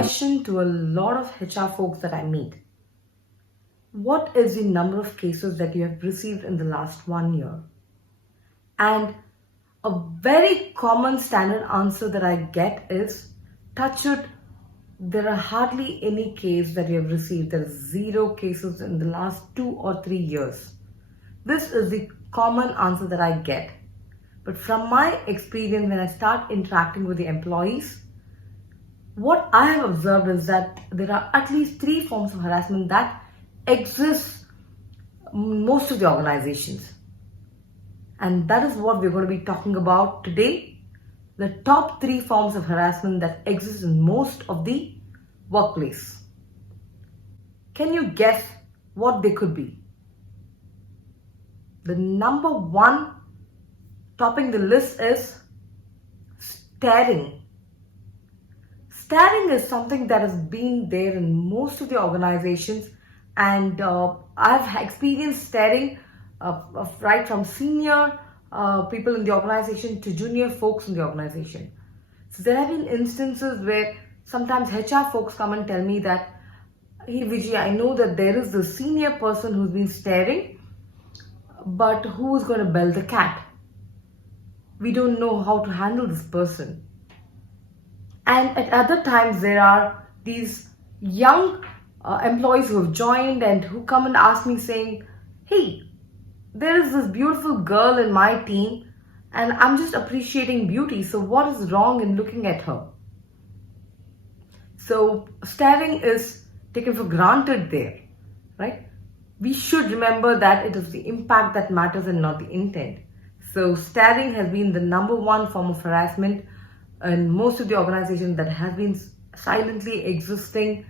question to a lot of HR folks that I meet. What is the number of cases that you have received in the last 1 year? And a very common standard answer that I get is, touch it, there are hardly any case that you have received. There is 0 cases in the last 2 or 3 years. This is the common answer that I get. But from my experience, when I start interacting with the employees, what I have observed is that there are at least 3 forms of harassment that exist in most of the organizations. And that is what we're going to be talking about today. The top 3 forms of harassment that exist in most of the workplace. Can you guess what they could be? The number 1 topping the list is staring. Staring is something that has been there in most of the organizations, and I've experienced staring right from senior people in the organization to junior folks in the organization. So there have been instances where sometimes HR folks come and tell me that, hey Vijay, I know that there is the senior person who's been staring, but who's going to bell the cat? We don't know how to handle this person. And at other times, there are these young employees who have joined and who come and ask me saying, hey, there is this beautiful girl in my team and I'm just appreciating beauty. So what is wrong in looking at her? So staring is taken for granted there, right? We should remember that it is the impact that matters and not the intent. So staring has been the number 1 form of harassment in most of the organizations that has been silently existing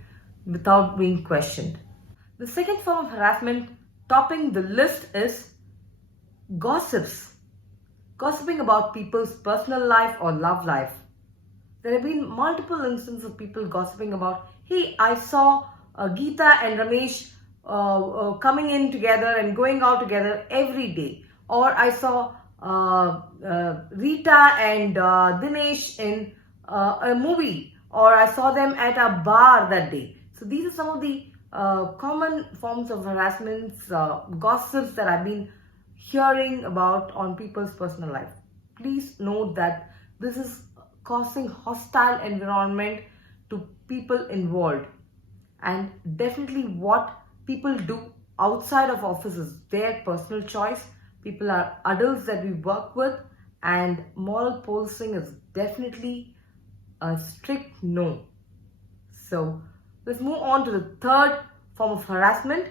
without being questioned. The second form of harassment topping the list is gossips. Gossiping about people's personal life or love life. There have been multiple instances of people gossiping about, hey, I saw Geeta and Ramesh coming in together and going out together every day. Or I saw Rita and Dinesh in a movie, or I saw them at a bar that day. So these are some of the common forms of harassments, gossips that I've been hearing about on people's personal life. Please note that this is causing hostile environment to people involved, and definitely what people do outside of offices, their personal choice. People are adults that we work with, and moral policing is definitely a strict no. So let's move on to the third form of harassment,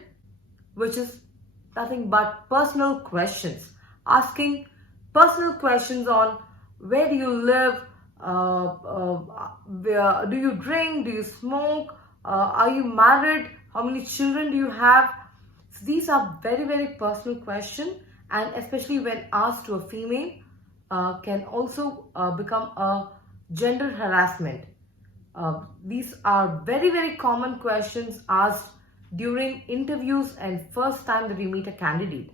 which is nothing but personal questions. Asking personal questions on where do you live, where, do you drink, do you smoke, are you married, how many children do you have? So these are very, very personal questions. And especially when asked to a female, can also become a gender harassment. These are very, very common questions asked during interviews and first time that we meet a candidate.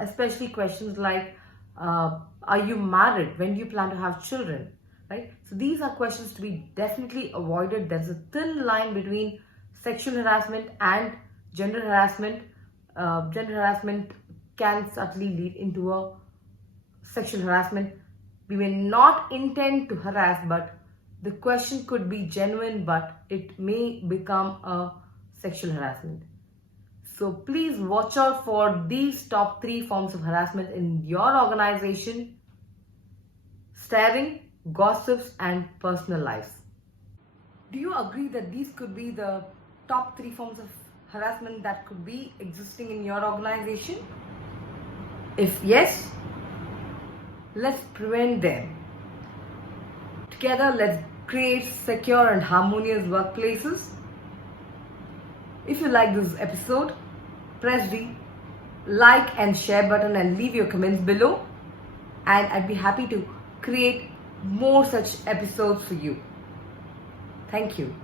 Especially questions like, are you married? When do you plan to have children? Right? So these are questions to be definitely avoided. There's a thin line between sexual harassment and gender harassment. Gender harassment can certainly lead into a sexual harassment. We may not intend to harass, but the question could be genuine, but it may become a sexual harassment. So please watch out for these top 3 forms of harassment in your organization: staring, gossips, and personal lives. Do you agree that these could be the top 3 forms of harassment that could be existing in your organization? If yes, let's prevent them. Together, let's create secure and harmonious workplaces. If you like this episode, press the like and share button and leave your comments below. And I'd be happy to create more such episodes for you. Thank you.